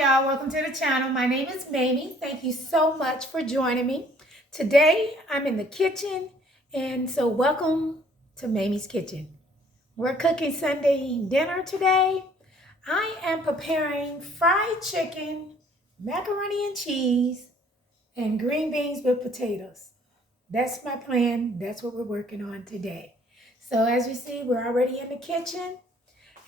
y'all. Welcome to the channel. My name is Mamie. Thank you so much for joining me. Today, I'm in the kitchen, and so welcome to Mamie's Kitchen. We're cooking Sunday dinner today. I am preparing fried chicken, macaroni and cheese, and green beans with potatoes. That's my plan. That's what we're working on today. So as you see, we're already in the kitchen.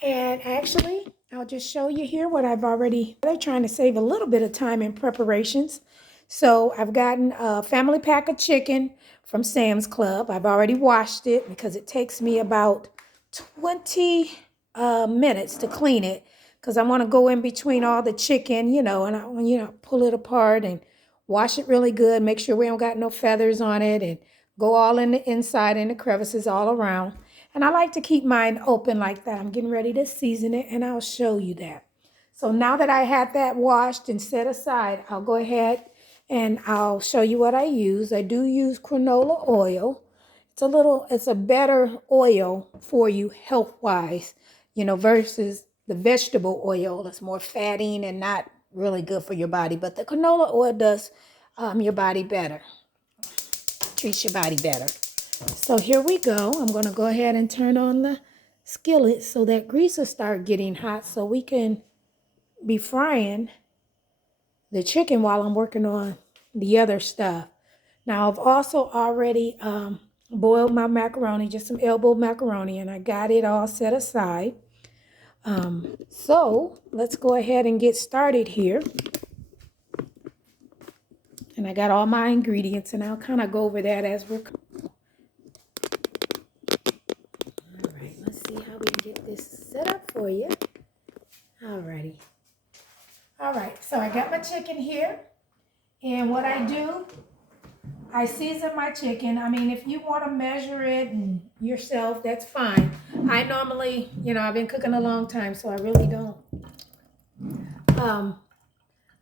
And actually, I'll just show you here what I've already, they're trying to save a little bit of time in preparations. So I've gotten a family pack of chicken from Sam's Club. I've already washed it because it takes me about 20 minutes to clean it because I want to go in between all the chicken, and I want, pull it apart and wash it really good, make sure we don't got no feathers on it, and go all in the inside and the crevices all around. And I like to keep mine open like that. I'm getting ready to season it, and I'll show you that. So now that I had that washed and set aside, I'll go ahead and I'll show you what I use. I do use canola oil. It's a better oil for you health-wise, versus the vegetable oil. It's more fatting and not really good for your body. But the canola oil does your body better, treats your body better. So here we go. I'm going to go ahead and turn on the skillet so that grease will start getting hot so we can be frying the chicken while I'm working on the other stuff. Now I've also already boiled my macaroni, just some elbow macaroni, and I got it all set aside. So let's go ahead and get started here. And I got all my ingredients, and I'll kind of go over that as we're cooking. Get this set up for you. Alrighty. Alright, so I got my chicken here. And what I do, I season my chicken. I mean, if you want to measure it yourself, that's fine. I normally, I've been cooking a long time, so I really don't,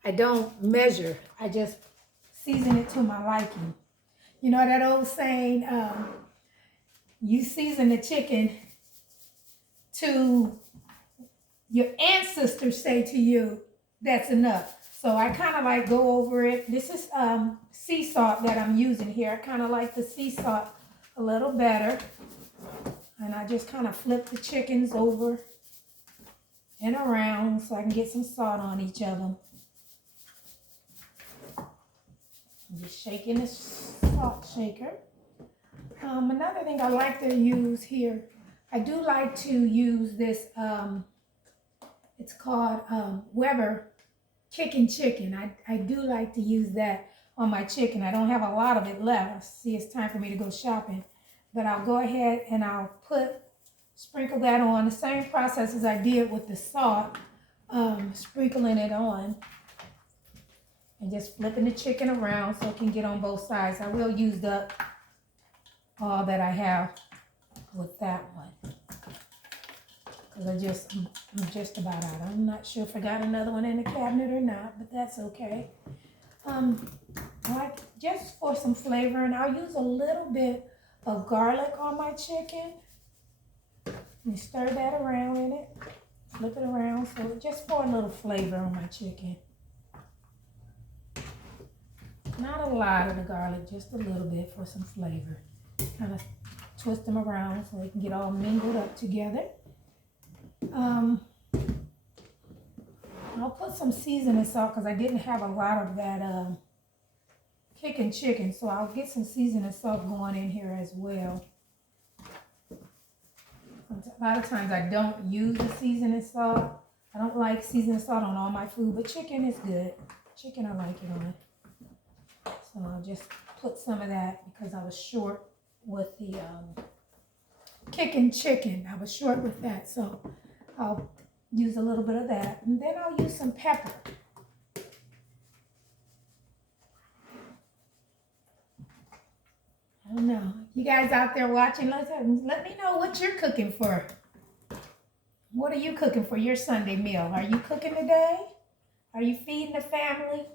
I don't measure. I just season it to my liking. You know that old saying, you season the chicken to your ancestors say to you, that's enough. So I kind of like go over it. This is sea salt that I'm using here. I kind of like the sea salt a little better. And I just kind of flip the chickens over and around so I can get some salt on each of them. I'm just shaking the salt shaker. Another thing I like to use here, I do like to use this, it's called Weber Kicking Chicken. I do like to use that on my chicken. I don't have a lot of it left. I see it's time for me to go shopping. But I'll go ahead and I'll sprinkle that on. The same process as I did with the salt, sprinkling it on. And just flipping the chicken around so it can get on both sides. I will use up all that I have with that one. Because I'm just about out. I'm not sure if I got another one in the cabinet or not, but that's okay. Like just for some flavor, and I'll use a little bit of garlic on my chicken. And stir that around in it. Flip it around, so just for a little flavor on my chicken. Not a lot of the garlic, just a little bit for some flavor. Kind of twist them around so they can get all mingled up together. I'll put some seasoning salt because I didn't have a lot of that kicking chicken, so I'll get some seasoning salt going in here as well. A lot of times I don't use the seasoning salt. I don't like seasoning salt on all my food, but chicken is good. Chicken I like it on. So I'll just put some of that because I was short with the kicking chicken. I was short with that, so I'll use a little bit of that. And then I'll use some pepper. I don't know. You guys out there watching, let me know what you're cooking for. What are you cooking for your Sunday meal? Are you cooking today? Are you feeding the family?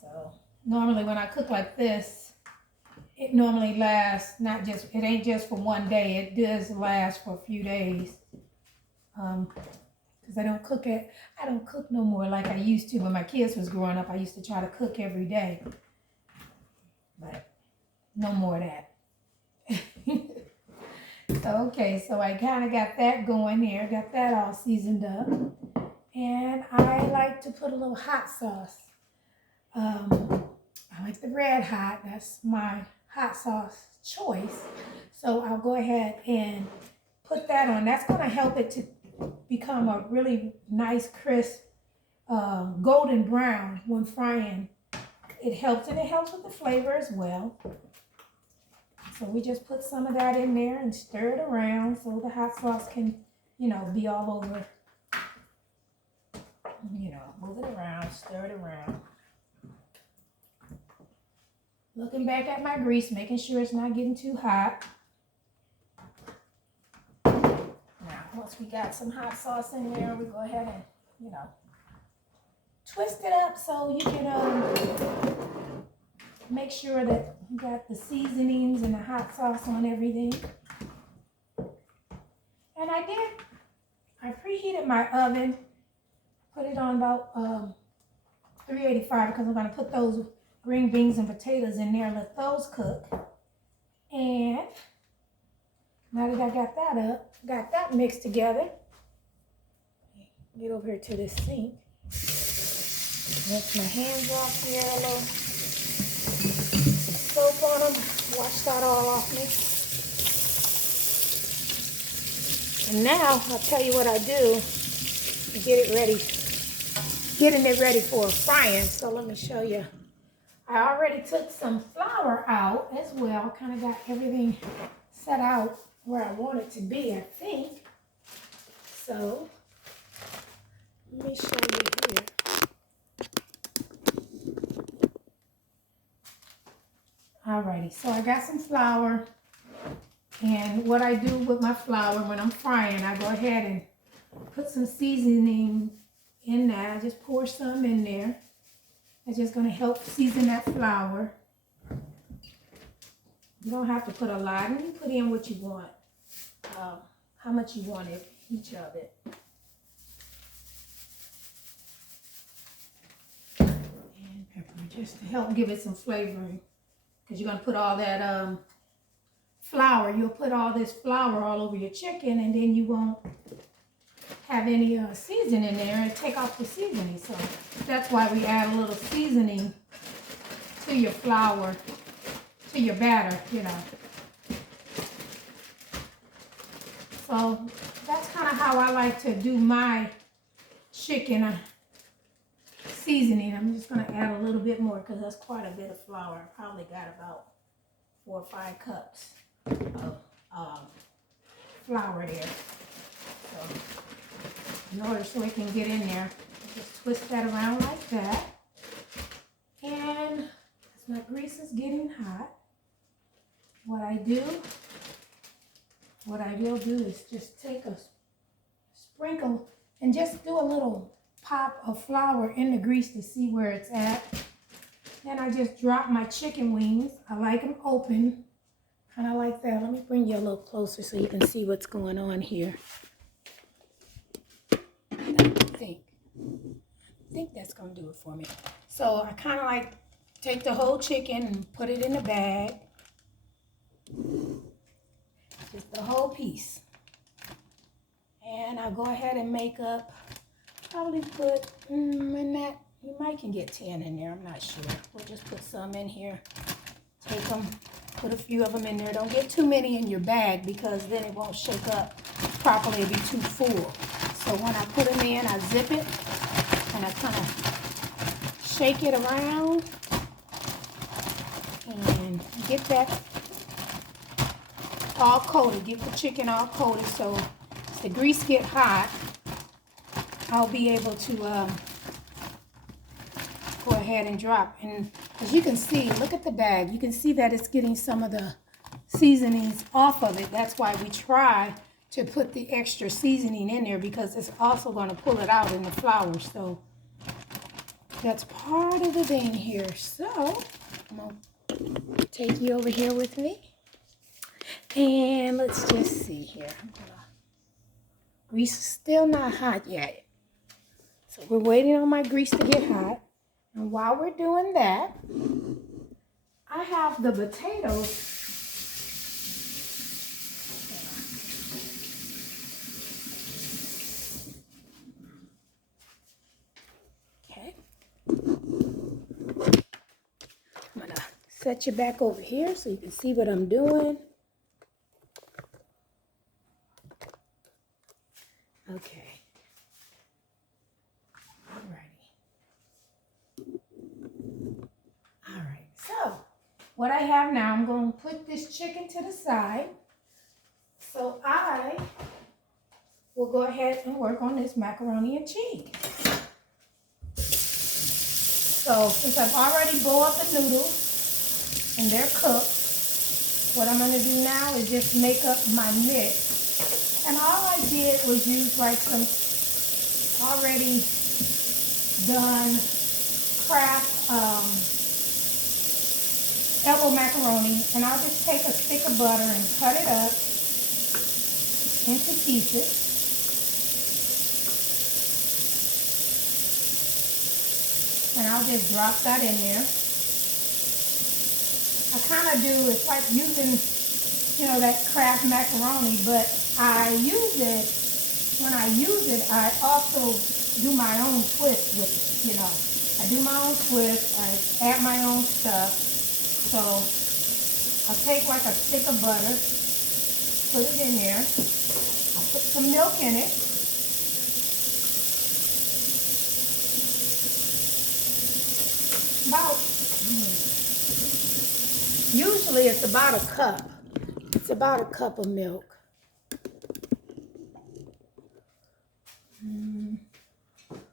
So normally when I cook like this, it normally lasts, it ain't just for one day. It does last for a few days. Because because I don't cook no more like I used to. When my kids was growing up, I used to try to cook every day, but no more of that. Okay, so I kind of got that going there, got that all seasoned up. And I like to put a little hot sauce. I like the red hot, that's my hot sauce choice. So I'll go ahead and put that on. That's gonna help it to become a really nice, crisp, golden brown when frying. It helps, and it helps with the flavor as well. So we just put some of that in there and stir it around so the hot sauce can, be all over. Move it around, stir it around. Looking back at my grease, making sure it's not getting too hot. Now, once we got some hot sauce in there, we go ahead and, twist it up so you can make sure that you got the seasonings and the hot sauce on everything. And I preheated my oven, put it on about 385 because I'm going to put those green beans and potatoes in there and let those cook. And now that I got that up, got that mixed together, get over here to this sink. Rinse my hands off here a little. Some soap on them. Wash that all off me. And now I'll tell you what I do to get it ready. Getting it ready for frying. So let me show you. I already took some flour out as well. Kind of got everything set out where I want it to be, I think. So let me show you here. Alrighty, so I got some flour, and what I do with my flour when I'm frying, I go ahead and put some seasoning in that. I just pour some in there. It's just going to help season that flour. You don't have to put a lot, and you put in what you want, how much you want it, each of it. And pepper, just to help give it some flavoring. Because you're going to put all that flour. You'll put all this flour all over your chicken, and then you won't have any seasoning in there and take off the seasoning. So that's why we add a little seasoning to your flour, to your batter, So that's kind of how I like to do my chicken seasoning. I'm just going to add a little bit more because that's quite a bit of flour. I probably got about 4 or 5 cups of flour there. So in order so it can get in there, just twist that around like that. And as my grease is getting hot, what I will do is just take a sprinkle and just do a little pop of flour in the grease to see where it's at. Then I just drop my chicken wings. I like them open, kind of like that. Let me bring you a little closer so you can see what's going on here. I think that's going to do it for me. So I kind of like take the whole chicken and put it in the bag. Just the whole piece. And I'll go ahead and make up, probably put in that, you might can get 10 in there, I'm not sure. We'll just put some in here. Take them, put a few of them in there. Don't get too many in your bag because then it won't shake up properly, it'll be too full. So when I put them in, I zip it and I kind of shake it around and get that all coated. Get the chicken all coated so as the grease get hot, I'll be able to go ahead and drop. And as you can see, look at the bag. You can see that it's getting some of the seasonings off of it. That's why we try to put the extra seasoning in there because it's also going to pull it out in the flour. So that's part of the thing here. So I'm going to take you over here with me. And let's just see here. Grease is still not hot yet. So we're waiting on my grease to get hot. And while we're doing that, I have the potatoes. Okay. I'm gonna set you back over here so you can see what I'm doing. Okay. All right, so what I have now, I'm going to put this chicken to the side. So I will go ahead and work on this macaroni and cheese. So since I've already boiled the noodles and they're cooked, what I'm going to do now is just make up my mix. And all I did was use like some already done Kraft elbow macaroni, and I'll just take a stick of butter and cut it up into pieces. And I'll just drop that in there. I kind of do, it's like using, you know, that Kraft macaroni, but when I use it, I also do my own twist with it, you know. I do my own twist, I add my own stuff. So I'll take like a stick of butter, put it in there. I'll put some milk in it. Usually it's about a cup. It's about a cup of milk. A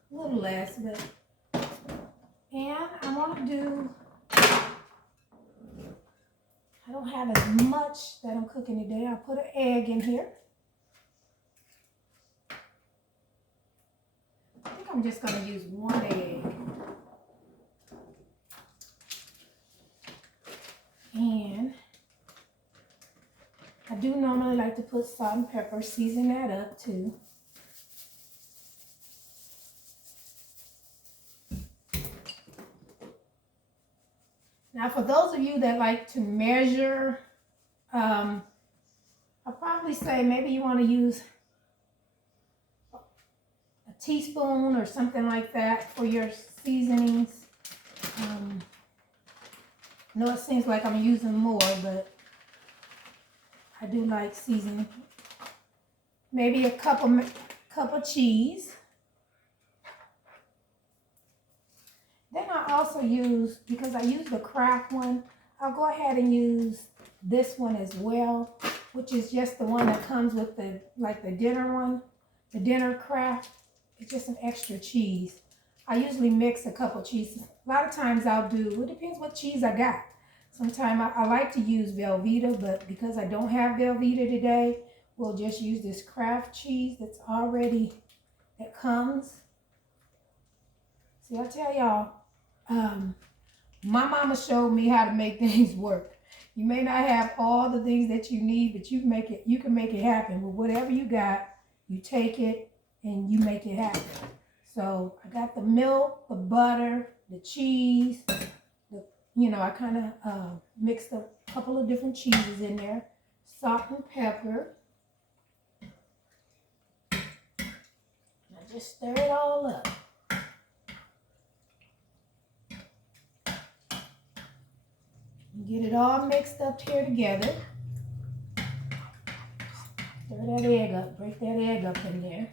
little less, but. And I want to do, I don't have as much that I'm cooking today. I'll put an egg in here. I think I'm just going to use one egg. And I do normally like to put salt and pepper, season that up too. Now for those of you that like to measure, I'll probably say maybe you want to use a teaspoon or something like that for your seasonings. I know it seems like I'm using more, but I do like seasoning. Maybe a cup of cheese. Then I also use, because I use the Kraft one, I'll go ahead and use this one as well, which is just the one that comes with the, like the dinner one, the dinner Kraft. It's just an extra cheese. I usually mix a couple cheeses. A lot of times I'll do, it depends what cheese I got. Sometimes I like to use Velveeta, but because I don't have Velveeta today, we'll just use this Kraft cheese that's already, that comes. See, I tell y'all, my mama showed me how to make things work. You may not have all the things that you need, but you can make it happen. With whatever you got, you take it and you make it happen. So I got the milk, the butter, the cheese. I kind of mixed a couple of different cheeses in there. Salt and pepper. Now just stir it all up. Get it all mixed up here together. Stir that egg up, break that egg up in there.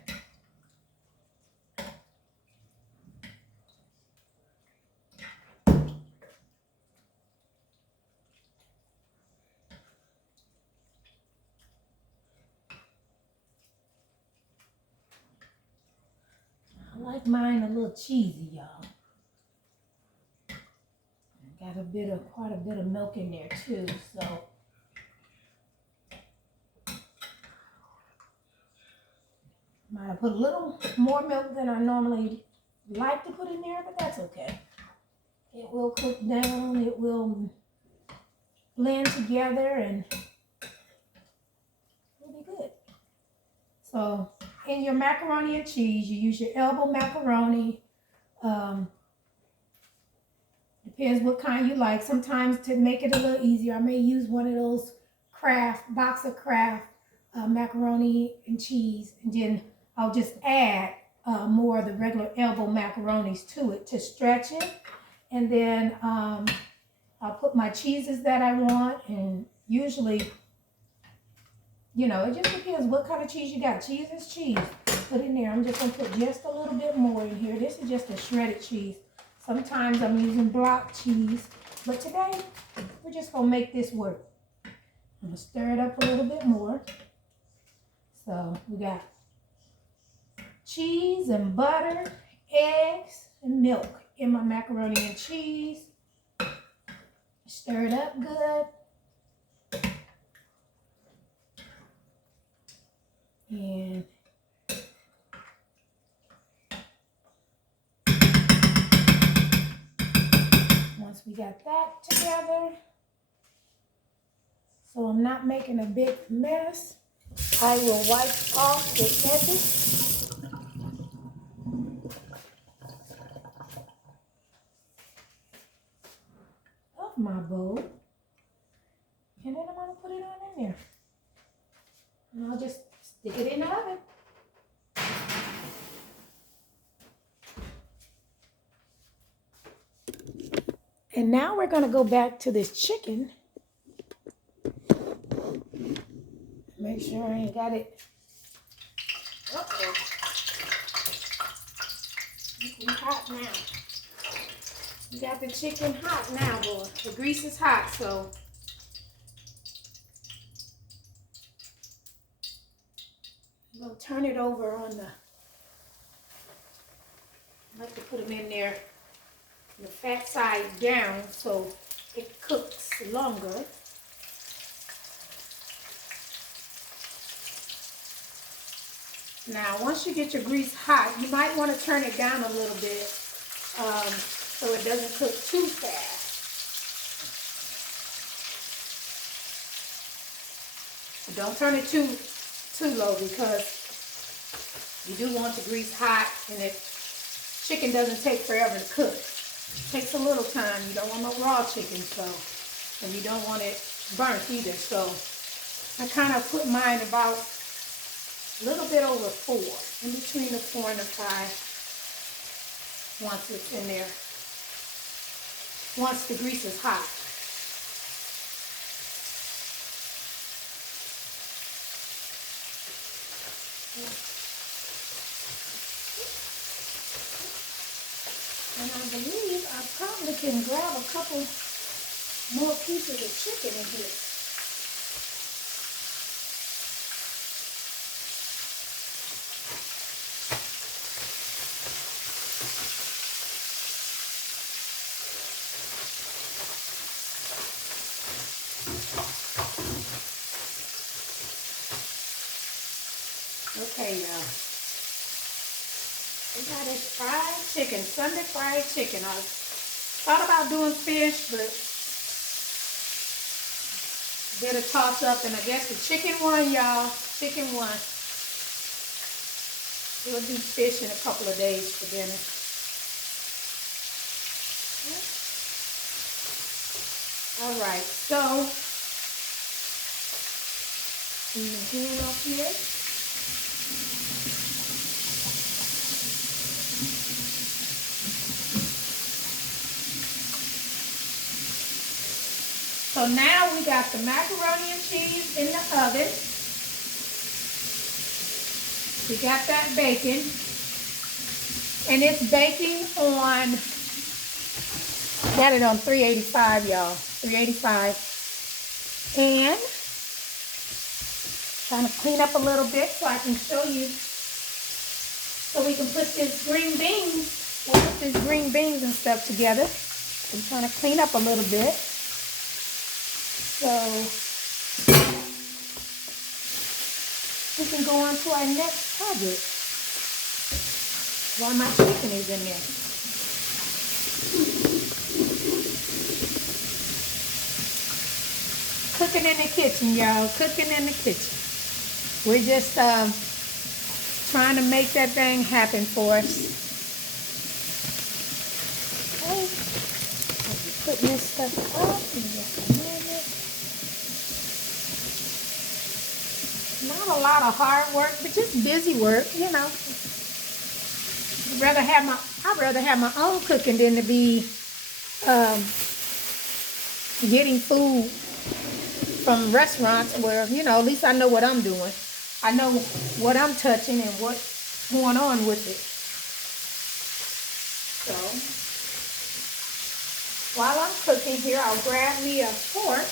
I like mine a little cheesy, y'all. Got quite a bit of milk in there too, so. Might have put a little more milk than I normally like to put in there, but that's okay. It will cook down, it will blend together, and it'll be good. So in your macaroni and cheese, you use your elbow macaroni. Depends what kind you like. Sometimes to make it a little easier, I may use one of those box of Kraft macaroni and cheese, and then I'll just add more of the regular elbow macaronis to it to stretch it. And then I'll put my cheeses that I want, and usually, you know, it just depends what kind of cheese you got. Cheese is cheese. Put in there. I'm just going to put just a little bit more in here. This is just a shredded cheese. Sometimes I'm using block cheese, but today we're just going to make this work. I'm going to stir it up a little bit more. So we got cheese and butter, eggs, and milk in my macaroni and cheese. Stir it up good. And once we got that together, so I'm not making a big mess, I will wipe off the edges. Of my bowl. And then I'm going to put it on in there. And I'll just stick it in the oven. And now we're going to go back to this chicken. Make sure I ain't got it. Uh-oh. It's hot now. You got the chicken hot now, boy. The grease is hot, so I'm going to turn it over on the, I like to put them in there, the fat side down so it cooks longer. Now, once you get your grease hot, you might want to turn it down a little bit so it doesn't cook too fast. Don't turn it too low because you do want the grease hot, and chicken doesn't take forever to cook. It takes a little time. You don't want no raw chicken, so, and you don't want it burnt either. So I kind of put mine about a little bit over 4, in between the 4 and the 5, once it's in there, once the grease is hot. And I believe I probably can grab a couple more pieces of chicken in here. Okay, y'all. We got this fried chicken, Sunday fried chicken. I thought about doing fish, but did a toss up, and I guess the chicken won, y'all. Chicken won. We'll do fish in a couple of days for dinner. All right, so clean the pan off here. So now we got the macaroni and cheese in the oven. We got that baking. And it's baking on, got it on 385, y'all. 385. And trying to clean up a little bit so I can show you. So we can put this green beans, we'll put this green beans and stuff together. I'm trying to clean up a little bit. So we can go on to our next project while my chicken is in there. Cooking in the kitchen, y'all. Cooking in the kitchen. We're just Trying to make that thing happen for us. Okay. I'll be putting this stuff up in just a moment. Not a lot of hard work, but just busy work, you know. I'd rather have my own cooking than to be getting food from restaurants where, you know, at least I know what I'm doing. I know what I'm touching and what's going on with it. So, while I'm cooking here, I'll grab me a fork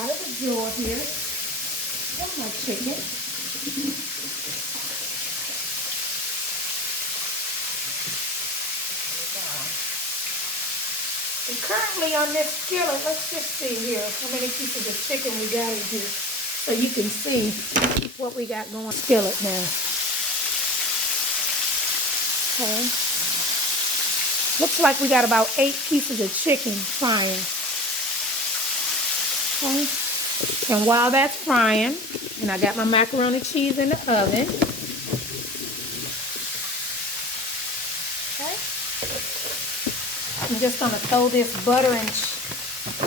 out of the drawer here. Here's my chicken. And currently on this skillet, let's just see here how many pieces of chicken we got in here so you can see what we got going on skillet now. Okay. Looks like we got about 8 pieces of chicken frying. Okay. And while that's frying, and I got my macaroni cheese in the oven. Okay. I'm just going to throw this butter and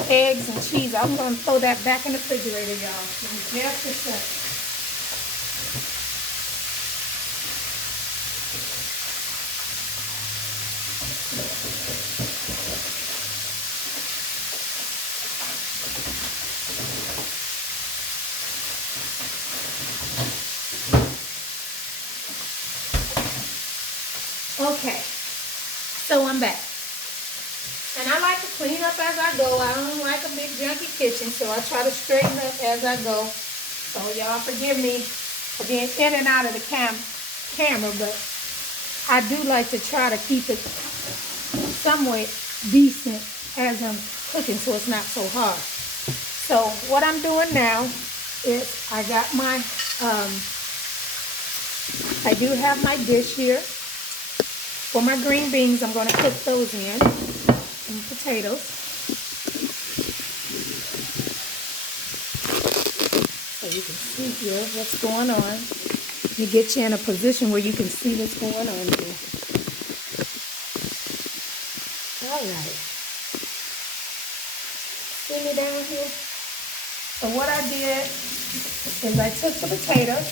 eggs and cheese. I'm going to throw that back in the refrigerator, y'all. Just a second. Okay, so I'm back. And I like to clean up as I go. I don't like a big junky kitchen, so I try to straighten up as I go. So y'all forgive me for being in and out of the camera, but I do like to try to keep it somewhat decent as I'm cooking so it's not so hard. So what I'm doing now is I got my, I do have my dish here. For my green beans, I'm going to cook those in, and potatoes. So you can see here what's going on. Let me get you in a position where you can see what's going on here. All right. See me down here? So what I did is I took the potatoes,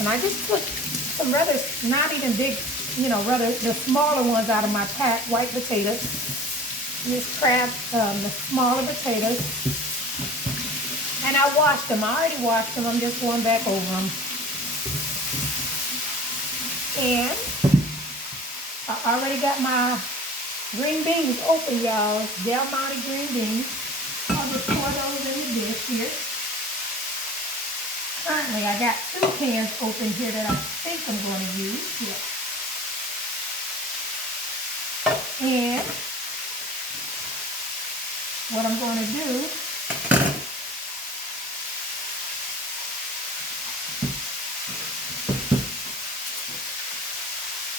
and I just put some rather not even big, you know, rather the smaller ones out of my pack, white potatoes. Just grabbed the smaller potatoes. And I washed them. I already washed them. I'm just going back over them. And I already got my green beans open, y'all. Del Monte green beans. I'll just pour those in the dish here. Currently, I got 2 cans open here that I think I'm going to use. Yeah. And what I'm going to do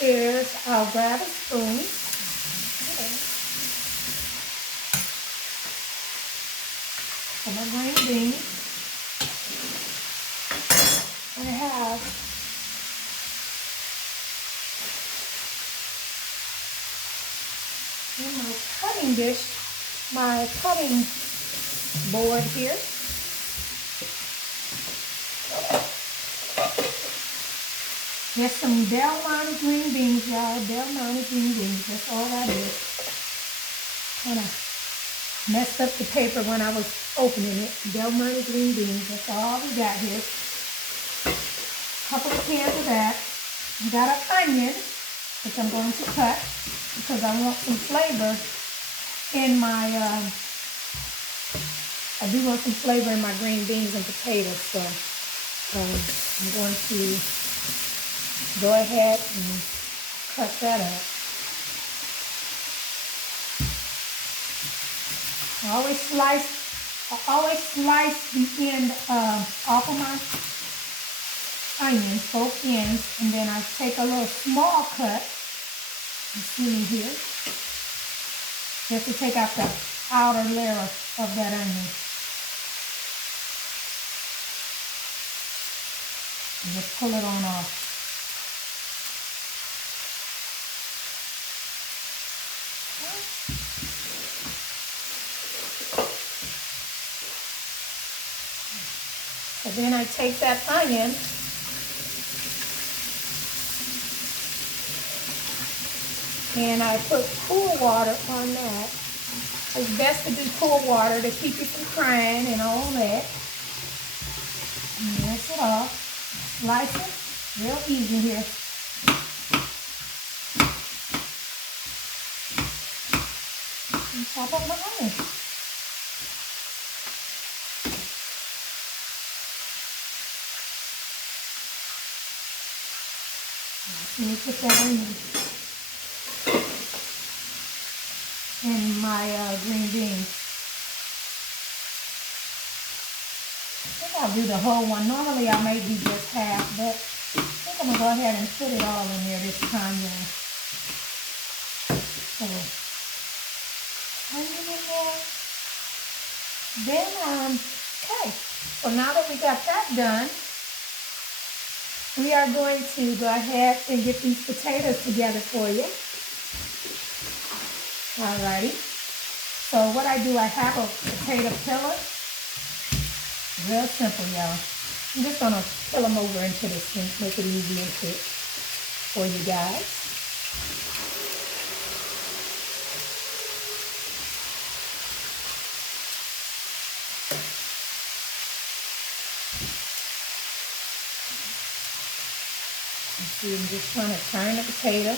is I'll grab a spoon. For my green beans. I have in my cutting dish, my cutting board here. There's some Del Monte green beans, y'all. Del Monte green beans. That's all that is. Kind of messed up the paper when I was opening it. Del Monte green beans. That's all we got here. Couple of cans of that. I got an onion, which I'm going to cut because I want some flavor in my, I do want some flavor in my green beans and potatoes, so I'm going to go ahead and cut that up. I always slice the end off of my onions, both ends, and then I take a little small cut, you see me here, just to take out the outer layer of that onion. And just pull it on off. So then I take that onion and I put cool water on that. It's best to do cool water to keep you from crying and all that. And rinse it off. Slice it real easy here. And chop up my onion. Let me put that in my green beans. I think I'll do the whole one. Normally I may do just half, but I think I'm going to go ahead and put it all in there this time, y'all. So, onion in there. Then, okay. So now that we got that done, we are going to go ahead and get these potatoes together for you. Alrighty. So what I do, I have a potato peeler. Real simple, y'all. I'm just gonna peel them over into the sink, make it easy and quick for you guys. See, I'm just trying to turn the potato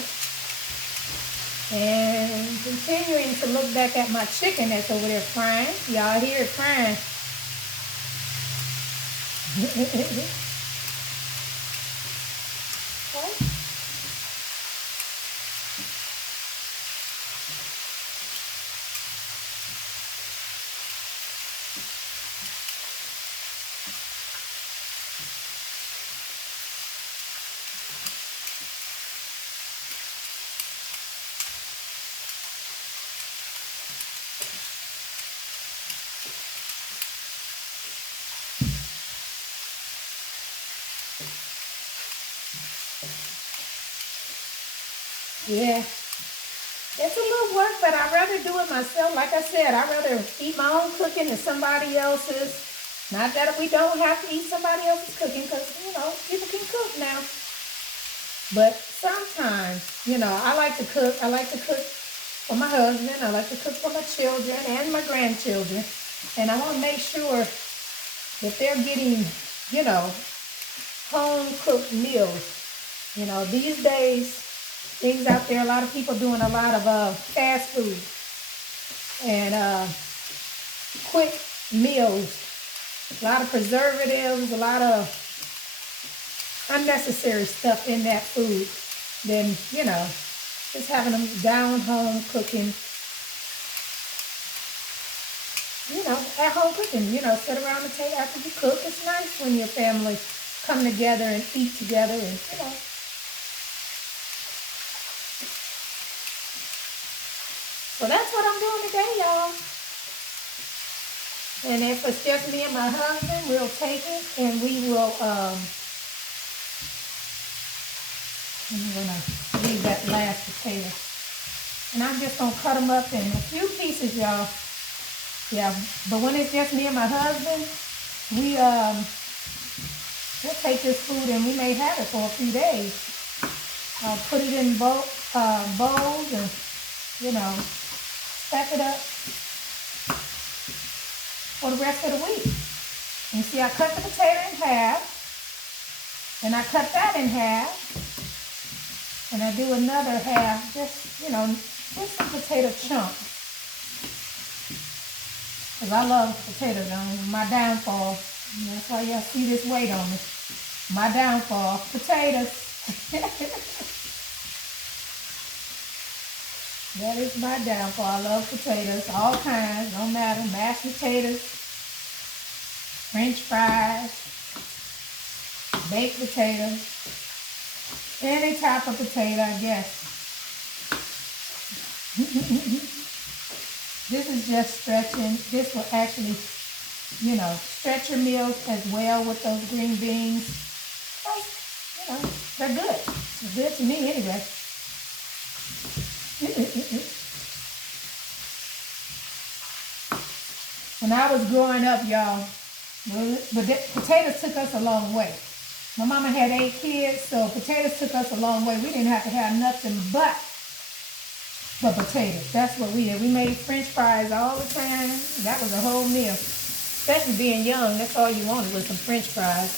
and continuing to look back at my chicken that's over there frying. Y'all hear it frying. Okay. Yeah, it's a little work, but I'd rather do it myself. Like I said, I'd rather eat my own cooking than somebody else's. Not that we don't have to eat somebody else's cooking, because, you know, people can cook now. But sometimes, you know, I like to cook. I like to cook for my husband. I like to cook for my children and my grandchildren. And I want to make sure that they're getting, you know, home-cooked meals. You know, these days, things out there, a lot of people doing a lot of fast food and quick meals, a lot of preservatives, a lot of unnecessary stuff in that food. Then, you know, just having them down home cooking, you know, at home cooking, you know, sit around the table after you cook. It's nice when your family come together and eat together and, you know. So that's what I'm doing today, y'all. And if it's just me and my husband, we'll take it and we will, I'm gonna leave that last potato. And I'm just gonna cut them up in a few pieces, y'all. Yeah, but when it's just me and my husband, we'll take this food and we may have it for a few days. I'll put it in bowls and, you know, stack it up for the rest of the week. And you see, I cut the potato in half, and I cut that in half, and I do another half, just, you know, just some potato chunks. Because I love potatoes, my downfall. And that's why y'all see this weight on me. My downfall, potatoes. That is my downfall. I love potatoes, all kinds, don't matter. Mashed potatoes, French fries, baked potatoes, any type of potato, I guess. This is just stretching. This will actually, you know, stretch your meals as well with those green beans. they're good. They're good to me anyway. When I was growing up, y'all, but potatoes took us a long way. My mama had 8 kids, so potatoes took us a long way. We didn't have to have nothing but potatoes. That's what we did. We made French fries all the time. That was a whole meal. Especially being young, that's all you wanted was some French fries.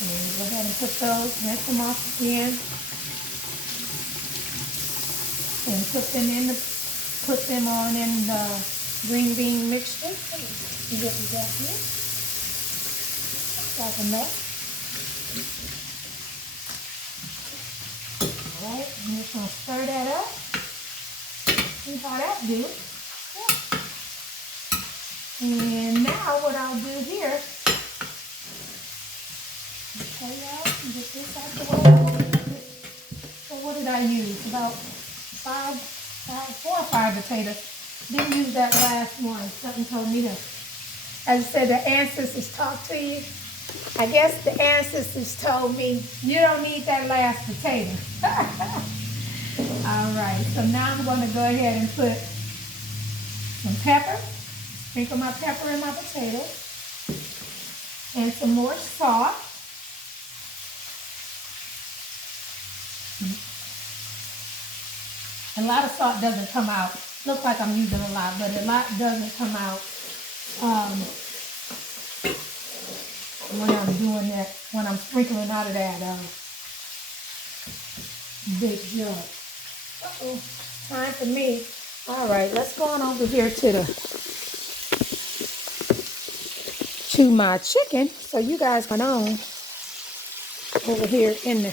So go ahead and put those, rinse them off again. And put them on in the green bean mixture. See what we got here. Like a mess. Alright, I'm just gonna stir that up. See how that do. Yeah. And now what I'll do here, okay y'all, get this out the way. So what did I use? About 4 or 5 potatoes. Didn't use that last one. Something told me to. As I said, the ancestors talk to you. I guess the ancestors told me, you don't need that last potato. All right, so now I'm going to go ahead and put some pepper. Sprinkle my pepper in my potatoes. And some more salt. A lot of salt doesn't come out. Looks like I'm using a lot, but a lot doesn't come out when I'm doing that, when I'm sprinkling out of that big jug. Uh-oh, time for me. All right, let's go on over here to my chicken. So you guys can on over here in the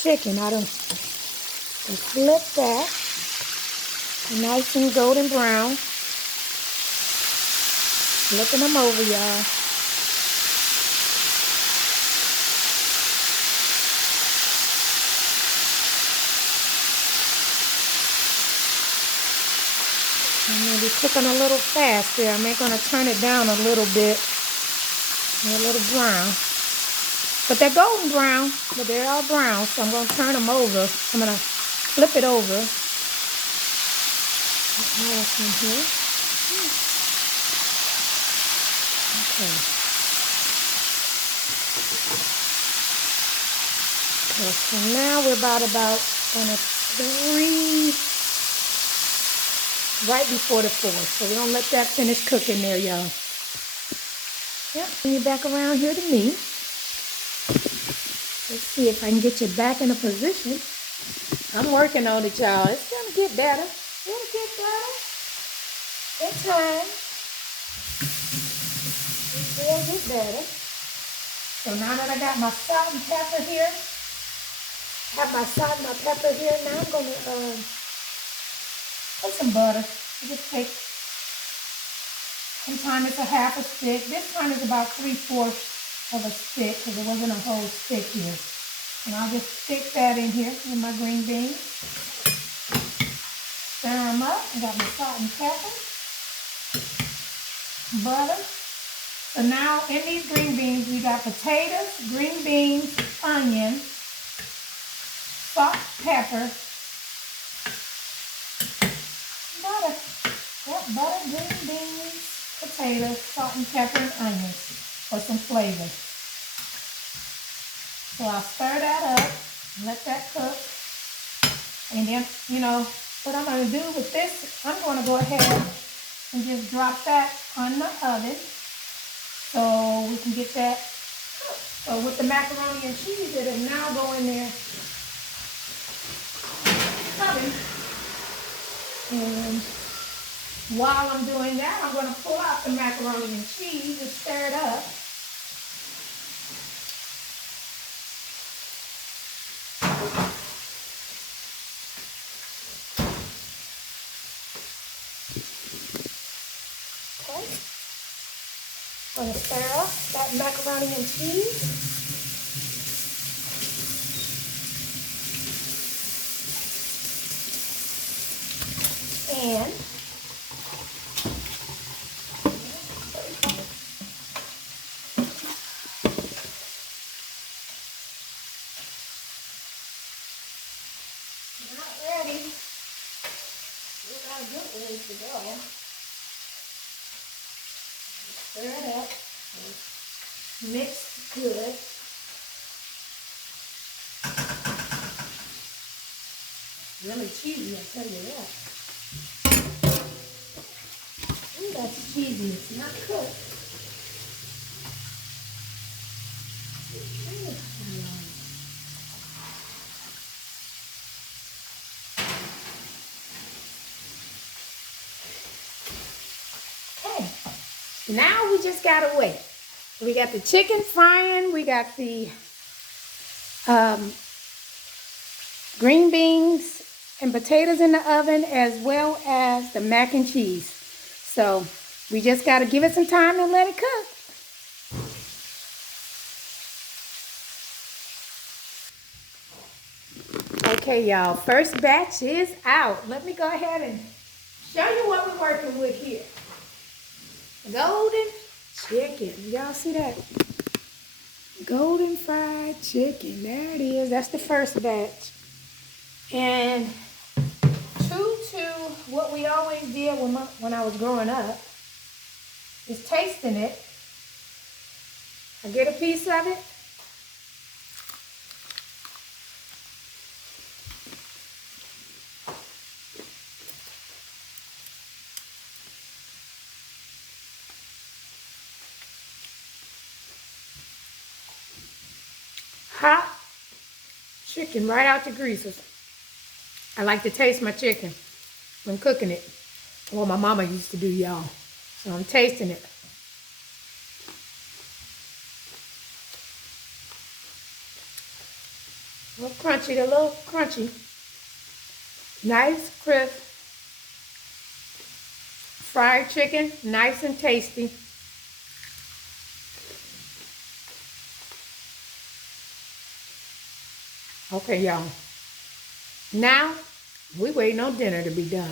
chicken. I don't flip that. Nice and golden brown. Flipping them over, y'all. I'm going to be cooking a little fast there. I'm going to turn it down a little bit. They're a little brown. But they're golden brown, but they're all brown. So I'm going to turn them over. I'm going to flip it over. In here. Okay. Okay, so now we're about on a 3, right before the 4. So we're going to let that finish cooking there, y'all. Yep, bring you back around here to me. Let's see if I can get you back in a position. I'm working on it, y'all. It's going to get better. It'll get better. In time. It will get better. So now that I got my salt and pepper here, now I'm going to put some butter. Just take, sometimes it's a half a stick. This time it's about 3/4 of a stick because it wasn't a whole stick here. And I'll just stick that in here with my green beans. Stir them up. I got my salt and pepper. Butter. So now in these green beans, we got potatoes, green beans, onion, salt, pepper, butter. Yep, butter, green beans, potatoes, salt and pepper, and onions for some flavor. So I'll stir that up, let that cook. And then, you know, what I'm going to do with this, I'm going to go ahead and just drop that on the oven so we can get that cooked. So with the macaroni and cheese, it'll now go in there oven. And while I'm doing that, I'm going to pull out the macaroni and cheese and stir it up. I'm going to stir up that macaroni and cheese. And Not ready. Still got a good ways to go. Stir it up. Mix good. Really cheesy, I'll tell you that. Ooh, that's cheesy. It's not cooked. Okay. Now we just gotta wait. We got the chicken frying. We got the green beans and potatoes in the oven, as well as the mac and cheese. So we just got to give it some time and let it cook. Okay, y'all, first batch is out. Let me go ahead and show you what we're working with here. Golden chicken. Y'all see that? Golden fried chicken. There it is. That's the first batch. And true to what we always did when I was growing up is tasting it. I get a piece of it. Hot chicken right out the greases. I like to taste my chicken when cooking it. Well, my mama used to do, y'all. So I'm tasting it. A little crunchy, a little crunchy. Nice, crisp. Fried chicken, nice and tasty. Okay, y'all. Now, we waiting on dinner to be done.